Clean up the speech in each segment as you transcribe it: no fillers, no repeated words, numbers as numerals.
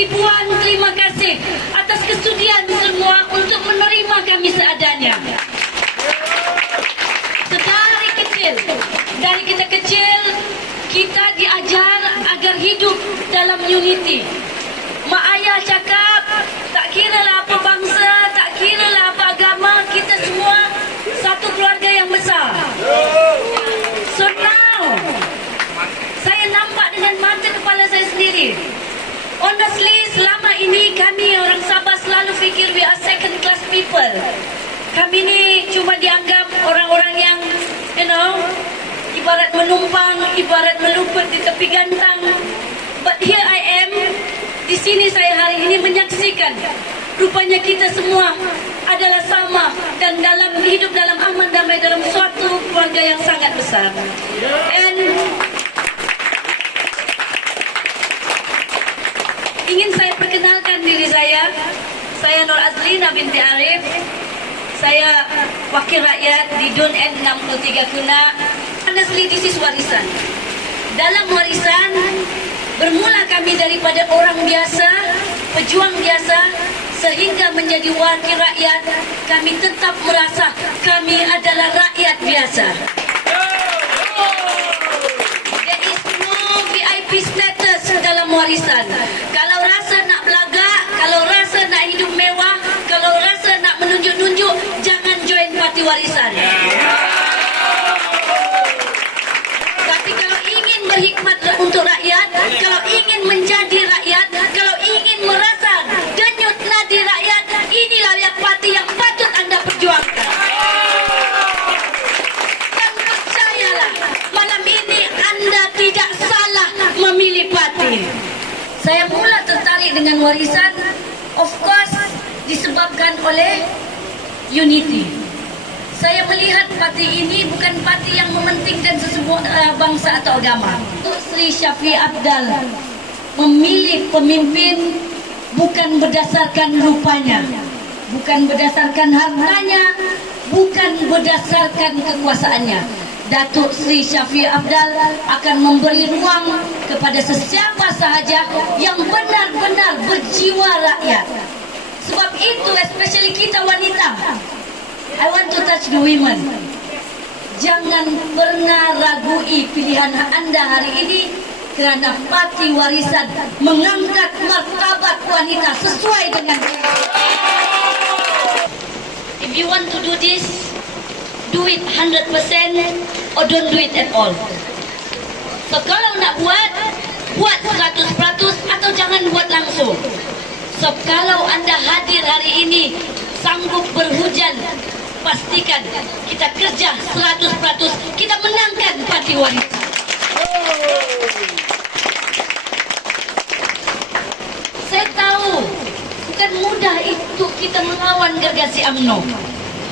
Ribuan terima kasih atas kesudian semua untuk menerima kami seadanya. Dari kita kecil, kita diajar agar hidup dalam unity. Mak ayah cakap, tak kiralah apa bangsa, tak kiralah apa agama, kita semua satu keluarga yang besar. So now, saya nampak dengan mata kepala saya sendiri. Honestly, selama ini kami orang Sabah selalu fikir we are second class people. Kami ni cuma dianggap orang-orang yang, ibarat menumpang, ibarat meluput di tepi gantang. But here I am, di sini saya hari ini menyaksikan rupanya kita semua adalah sama dan hidup dalam aman damai dalam suatu keluarga yang sangat besar. And ingin saya perkenalkan diri saya Nur Azlina binti Arif. Saya wakil rakyat di DUN N63 Kuna. Honestly, this is warisan. Dalam warisan, bermula kami daripada orang biasa, pejuang biasa, sehingga menjadi wakil rakyat, kami tetap merasa kami adalah rakyat biasa. There is no VIP status dalam warisan. Kalau rasa nak belagak, kalau rasa nak hidup mewah, kalau rasa nak menunjuk-nunjuk, jangan join parti warisan. Tapi kalau ingin berhikmat untuk rakyat, kalau ingin menjadi rakyat, kalau ingin merasa denyut nadi rakyat, inilah yang parti yang patut anda perjuangkan. Dan percayalah, malam ini anda tidak salah memilih parti. Saya mula tertarik dengan warisan, of course, disebabkan oleh unity. Saya melihat parti ini bukan parti yang mementingkan sesebuah bangsa atau agama. Sri Syafiee Apdal memilih pemimpin bukan berdasarkan rupanya, bukan berdasarkan hartanya, bukan berdasarkan kekuasaannya. Datuk Sri Syafiee Apdal akan memberi ruang kepada sesiapa sahaja yang benar-benar berjiwa rakyat. Sebab itu, especially kita wanita, I want to touch the women. Jangan pernah ragui pilihan anda hari ini, kerana parti warisan mengangkat martabat wanita sesuai dengan. If you want to do this, do it 100% or don't do it at all. So kalau nak buat 100% atau jangan buat langsung. So kalau anda hadir hari ini sanggup berhujan, pastikan kita kerja 100%, kita menangkan parti warisan. Saya tahu bukan mudah itu kita melawan gergasi UMNO.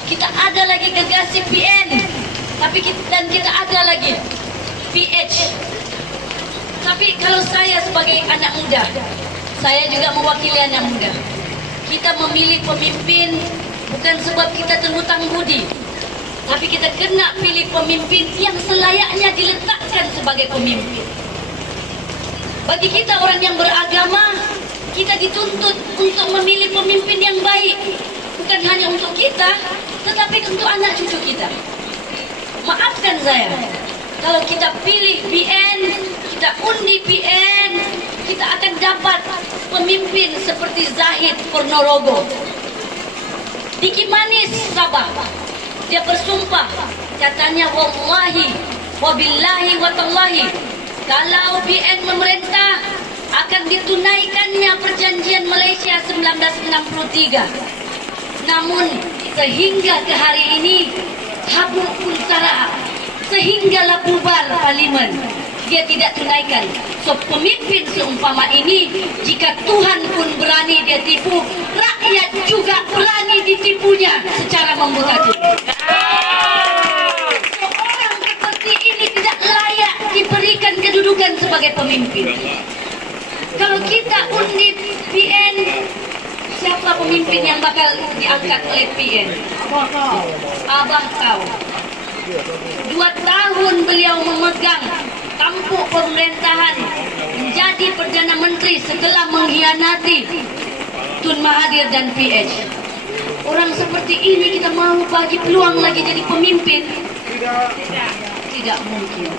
Kita ada lagi gergasi PN, dan kita ada lagi PH. Tapi kalau saya sebagai anak muda, saya juga mewakili anak muda. Kita memilih pemimpin bukan sebab kita terhutang budi, tapi kita kena pilih pemimpin yang selayaknya diletakkan sebagai pemimpin. Bagi kita orang yang beragama, kita dituntut untuk memilih pemimpin yang baik, bukan hanya untuk kita, tetapi untuk anak cucu kita. Maafkan saya, kalau kita pilih PN, kita undi PN, kita akan dapat pemimpin seperti Zahid Purnorogo. Di Kimanis, Sabah, dia bersumpah, katanya wallahi, wabillahi, watallahi, kalau PN memerintah akan ditunaikannya perjanjian Malaysia 1963. Namun sehingga ke hari ini habuk pulsara, sehinggalah bubar parlimen, dia tidak tunaikan. So pemimpin seumpama ini, jika Tuhan pun berani dia tipu, rakyat juga berani ditipunya secara membuka diri. Orang seperti ini tidak layak diberikan kedudukan sebagai pemimpin. Kalau kita undi PN, siapa pemimpin yang bakal diangkat oleh PN? Abah kau. 2 tahun beliau memegang tampuk pemerintahan, menjadi Perdana Menteri setelah mengkhianati Tun Mahathir dan PH. Orang seperti ini kita mau bagi peluang lagi jadi pemimpin? Tidak mungkin.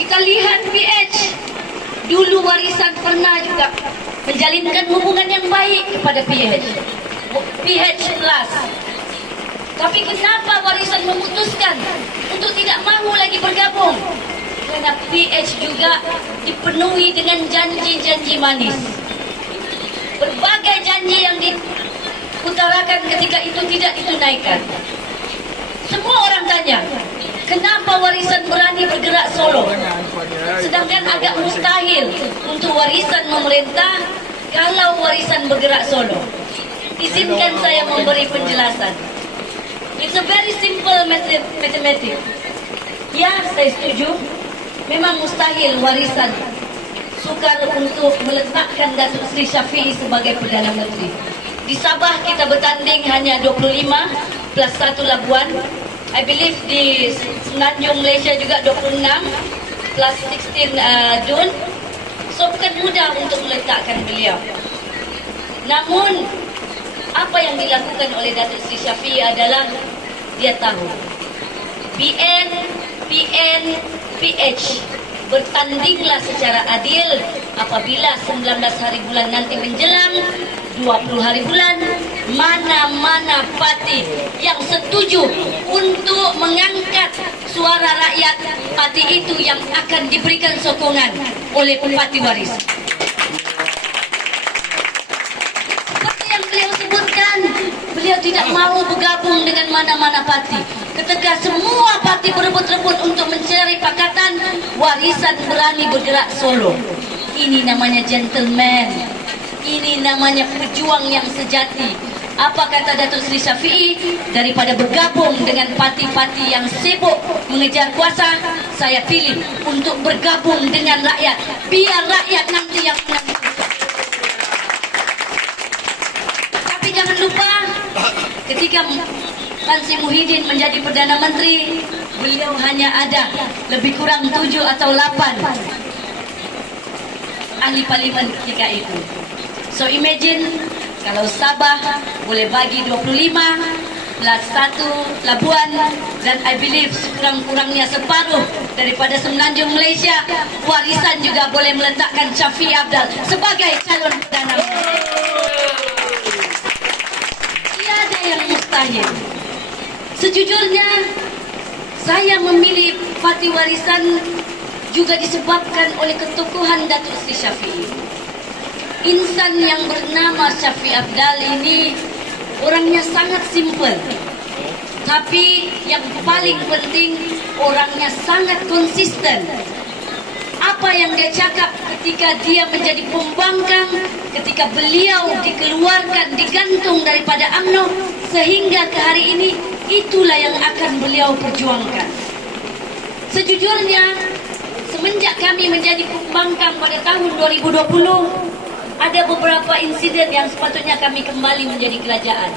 Kita lihat PH, dulu warisan pernah juga menjalinkan hubungan yang baik kepada PH plus. Tapi kenapa warisan memutuskan untuk tidak mahu lagi bergabung? Karena PH juga dipenuhi dengan janji-janji manis. Berbagai janji yang diutarakan ketika itu tidak ditunaikan. Semua orang tanya, kenapa warisan berani bergerak solo? Sedangkan agak mustahil untuk warisan memerintah kalau warisan bergerak solo. Izinkan saya memberi penjelasan. It's a very simple mathematics. Ya, saya setuju. Memang mustahil warisan sukar untuk meletakkan Datuk Seri Shafie sebagai Perdana Menteri. Di Sabah kita bertanding hanya 25 plus 1 Labuan. I believe di Semenanjung Malaysia juga 26 plus 16 Dun. So bukan mudah untuk meletakkan beliau. Namun apa yang dilakukan oleh Datuk Seri Shafie adalah dia tahu BN, PN, PH bertandinglah secara adil. Apabila 19 hari bulan nanti menjelang 20 hari bulan, mana-mana parti yang setuju untuk mengangkat suara rakyat, parti itu yang akan diberikan sokongan oleh parti waris. Beliau tidak mau bergabung dengan mana-mana parti. Ketika semua parti berebut-rebut untuk mencari pakatan, warisan berani bergerak solo. Ini namanya gentleman. Ini namanya pejuang yang sejati. Apa kata Datuk Seri Shafie? Daripada bergabung dengan parti-parti yang sibuk mengejar kuasa, saya pilih untuk bergabung dengan rakyat. Biar rakyat nanti yang menentukan. Tapi jangan lupa, ketika Tan Sri Muhyiddin menjadi Perdana Menteri, beliau hanya ada lebih kurang 7 atau 8 ahli parlimen ketika itu. So imagine kalau Sabah boleh bagi 25 plus 1 Labuan, dan I believe kurang-kurangnya separuh daripada Semenanjung Malaysia, warisan juga boleh meletakkan Shafie Apdal sebagai calon Perdana Menteri. Tiada yang mustahil. Sejujurnya, saya memilih parti warisan juga disebabkan oleh ketukuhan Datuk Seri Shafie. Insan yang bernama Shafie Apdal ini orangnya sangat simple. Tapi yang paling penting, orangnya sangat konsisten. Apa yang dia cakap ketika dia menjadi pembangkang, ketika beliau dikeluarkan, digantung daripada UMNO, sehingga ke hari ini, itulah yang akan beliau perjuangkan. Sejujurnya, semenjak kami menjadi pembangkang pada tahun 2020, ada beberapa insiden yang sepatutnya kami kembali menjadi kerajaan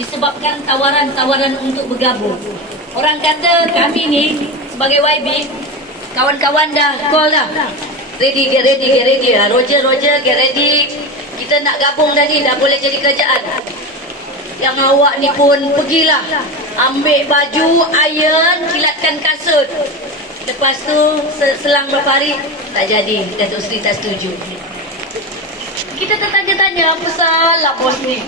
disebabkan tawaran-tawaran untuk bergabung. Orang kata kami ni sebagai YB, kawan-kawan dah call dah, ready, get ready lah. Roger, get ready, kita nak gabung dah ni, dah boleh jadi kerajaan. Yang awak ni pun pergilah, ambil baju, iron, kilatkan kasut. Lepas tu selang beberapa hari tak jadi, Datuk Seri tak setuju. Kita tertanya-tanya, apa salah bos ni?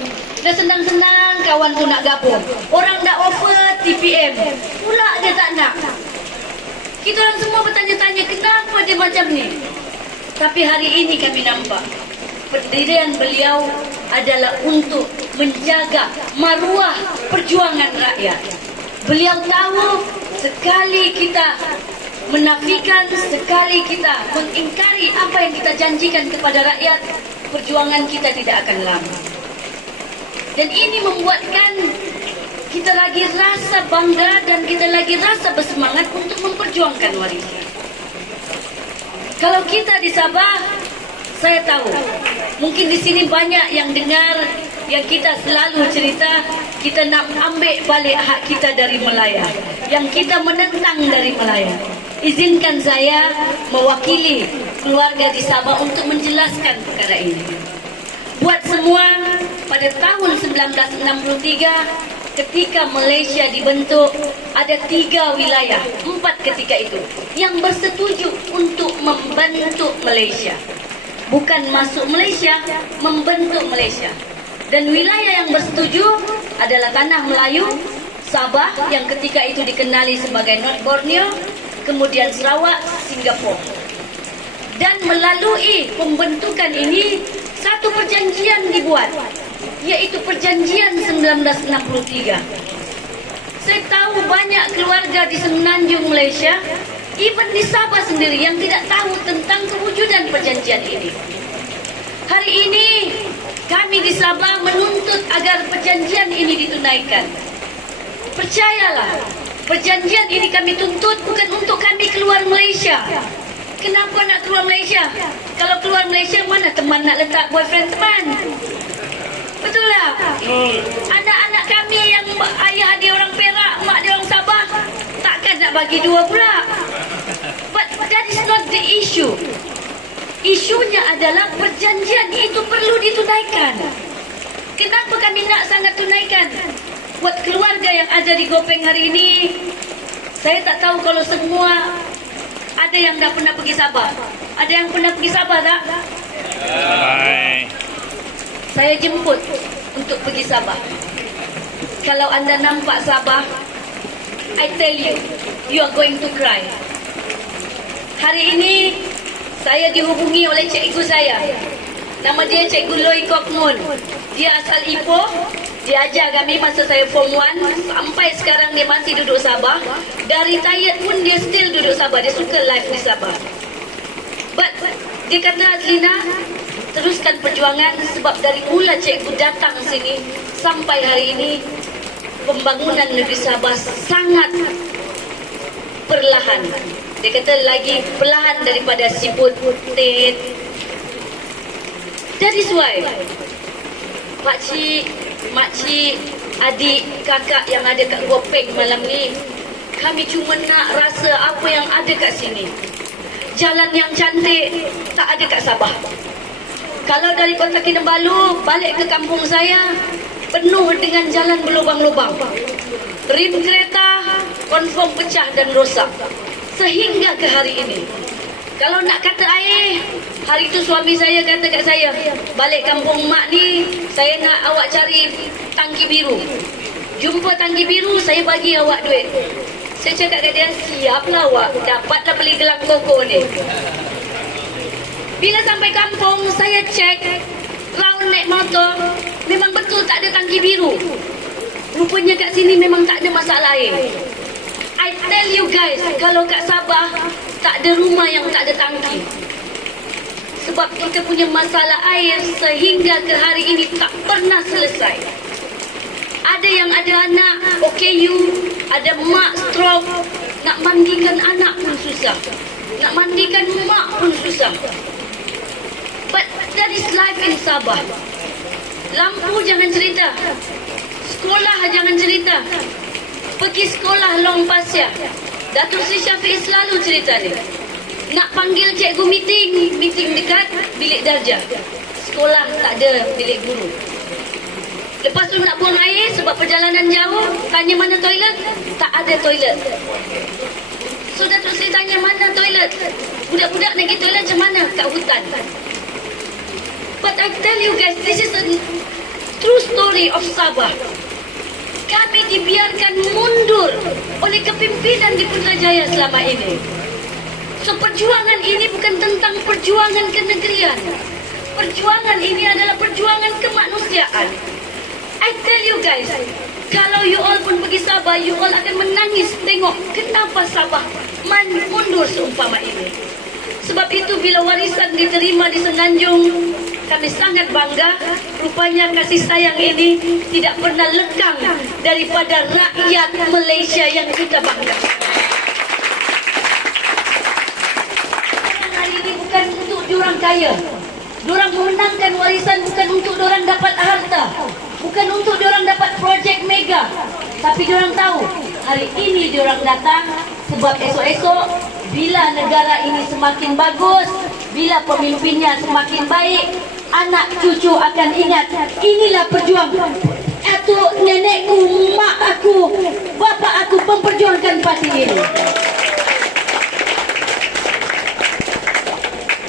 Dah senang-senang kawan tu nak gabung. Orang dah offer TPM, pula dia tak nak. Kita orang semua bertanya-tanya, kenapa dia macam ni? Tapi hari ini kami nampak pendirian beliau adalah untuk menjaga maruah perjuangan rakyat. Beliau tahu sekali kita menafikan, sekali kita mengingkari apa yang kita janjikan kepada rakyat, perjuangan kita tidak akan lama. Dan ini membuatkan kita lagi rasa bangga dan kita lagi rasa bersemangat untuk memperjuangkan warisan. Kalau kita di Sabah, saya tahu mungkin di sini banyak yang dengar yang kita selalu cerita, kita nak ambil balik hak kita dari Melaya, yang kita menentang dari Melaya. Izinkan saya mewakili keluarga di Sabah untuk menjelaskan perkara ini. Buat semua, pada tahun 1963 ketika Malaysia dibentuk, ada 3 wilayah, 4 ketika itu, yang bersetuju untuk membentuk Malaysia. Bukan masuk Malaysia, membentuk Malaysia. Dan wilayah yang bersetuju adalah Tanah Melayu, Sabah yang ketika itu dikenali sebagai North Borneo, kemudian Sarawak, Singapura. Dan melalui pembentukan ini, satu perjanjian dibuat, yaitu perjanjian 1963. Saya tahu banyak keluarga di Semenanjung Malaysia, even di Sabah sendiri, yang tidak tahu tentang kewujudan perjanjian ini. Hari ini kami di Sabah menuntut agar perjanjian ini ditunaikan. Percayalah, perjanjian ini kami tuntut bukan untuk kami keluar Malaysia. Kenapa nak keluar Malaysia? Kalau keluar Malaysia, mana teman nak letak boyfriend teman? Betul tak? Anak-anak kami yang ayah dia orang Perak, mak dia orang Sabah, takkan nak bagi dua pula. But that is not the issue. Isunya adalah perjanjian itu perlu ditunaikan. Kenapa kami nak sangat tunaikan? Buat keluarga yang ada di Gopeng hari ini, saya tak tahu kalau semua ada yang dah pernah pergi Sabah. Ada yang pernah pergi Sabah tak? Saya jemput untuk pergi Sabah. Kalau anda nampak Sabah, I tell you, you are going to cry. Hari ini saya dihubungi oleh cikgu saya. Nama dia Cikgu Loy Kok Mun. Dia asal Ipoh. Dia ajar kami masa saya Form 1. Sampai sekarang dia masih duduk Sabah. Dari retired pun dia still duduk Sabah. Dia suka live di Sabah. But dia kata, Azlina, teruskan perjuangan. Sebab dari mula cikgu datang sini sampai hari ini, pembangunan negeri Sabah sangat perlahan. Dia kata lagi perlahan daripada siput tet. That is why pakcik, makcik, adik, kakak yang ada kat Gopeng malam ni, kami cuma nak rasa apa yang ada kat sini. Jalan yang cantik tak ada kat Sabah. Kalau dari Kota Kinabalu balik ke kampung saya, penuh dengan jalan berlubang-lubang. Rim kereta confirm pecah dan rosak. Sehingga ke hari ini, kalau nak kata air, hari tu suami saya kata kat saya, balik kampung mak ni, saya nak awak cari tangki biru. Jumpa tangki biru, saya bagi awak duit. Saya cakap kat dia, siaplah awak, dapatlah beli gelang koko ni. Bila sampai kampung, saya cek, round naik motor, memang betul tak ada tangki biru. Rupanya kat sini memang tak ada masalah air. I tell you guys, kalau kat Sabah, tak ada rumah yang tak ada tangki. Sebab kita punya masalah air sehingga ke hari ini tak pernah selesai. Ada yang ada anak, OKU, ada mak stroke, nak mandikan anak pun susah. Nak mandikan mak pun susah. But that is life in Sabah. Lampu jangan cerita. Sekolah jangan cerita. Pergi sekolah Long Pasir, Datuk Seri Syafiq selalu cerita ni. Nak panggil cikgu meeting dekat bilik darjah. Sekolah tak ada bilik guru. Lepas tu nak buang air sebab perjalanan jauh, tanya mana toilet, tak ada toilet. So Datuk Seri tanya mana toilet. Budak-budak nak pergi toilet macam mana? Kat hutan. But I tell you guys, this is a true story of Sabah. Kami dibiarkan mundur oleh kepimpinan di Putrajaya selama ini. So perjuangan ini bukan tentang perjuangan kenegerian. Perjuangan ini adalah perjuangan kemanusiaan. I tell you guys, kalau you all pun pergi Sabah, you all akan menangis tengok kenapa Sabah mundur seumpama ini. Sebab itu bila warisan diterima di Semenanjung, kami sangat bangga. Rupanya kasih sayang ini tidak pernah lekang daripada rakyat Malaysia yang kita bangga. Hari ini bukan untuk diorang kaya. Diorang memenangkan warisan bukan untuk diorang dapat harta. Bukan untuk diorang dapat projek mega. Tapi diorang tahu, hari ini diorang datang sebab esok-esok bila negara ini semakin bagus, Bila pemimpinnya semakin baik, anak cucu akan ingat, inilah perjuang. Itu nenekku, mak aku, bapak aku memperjuangkan parti ini.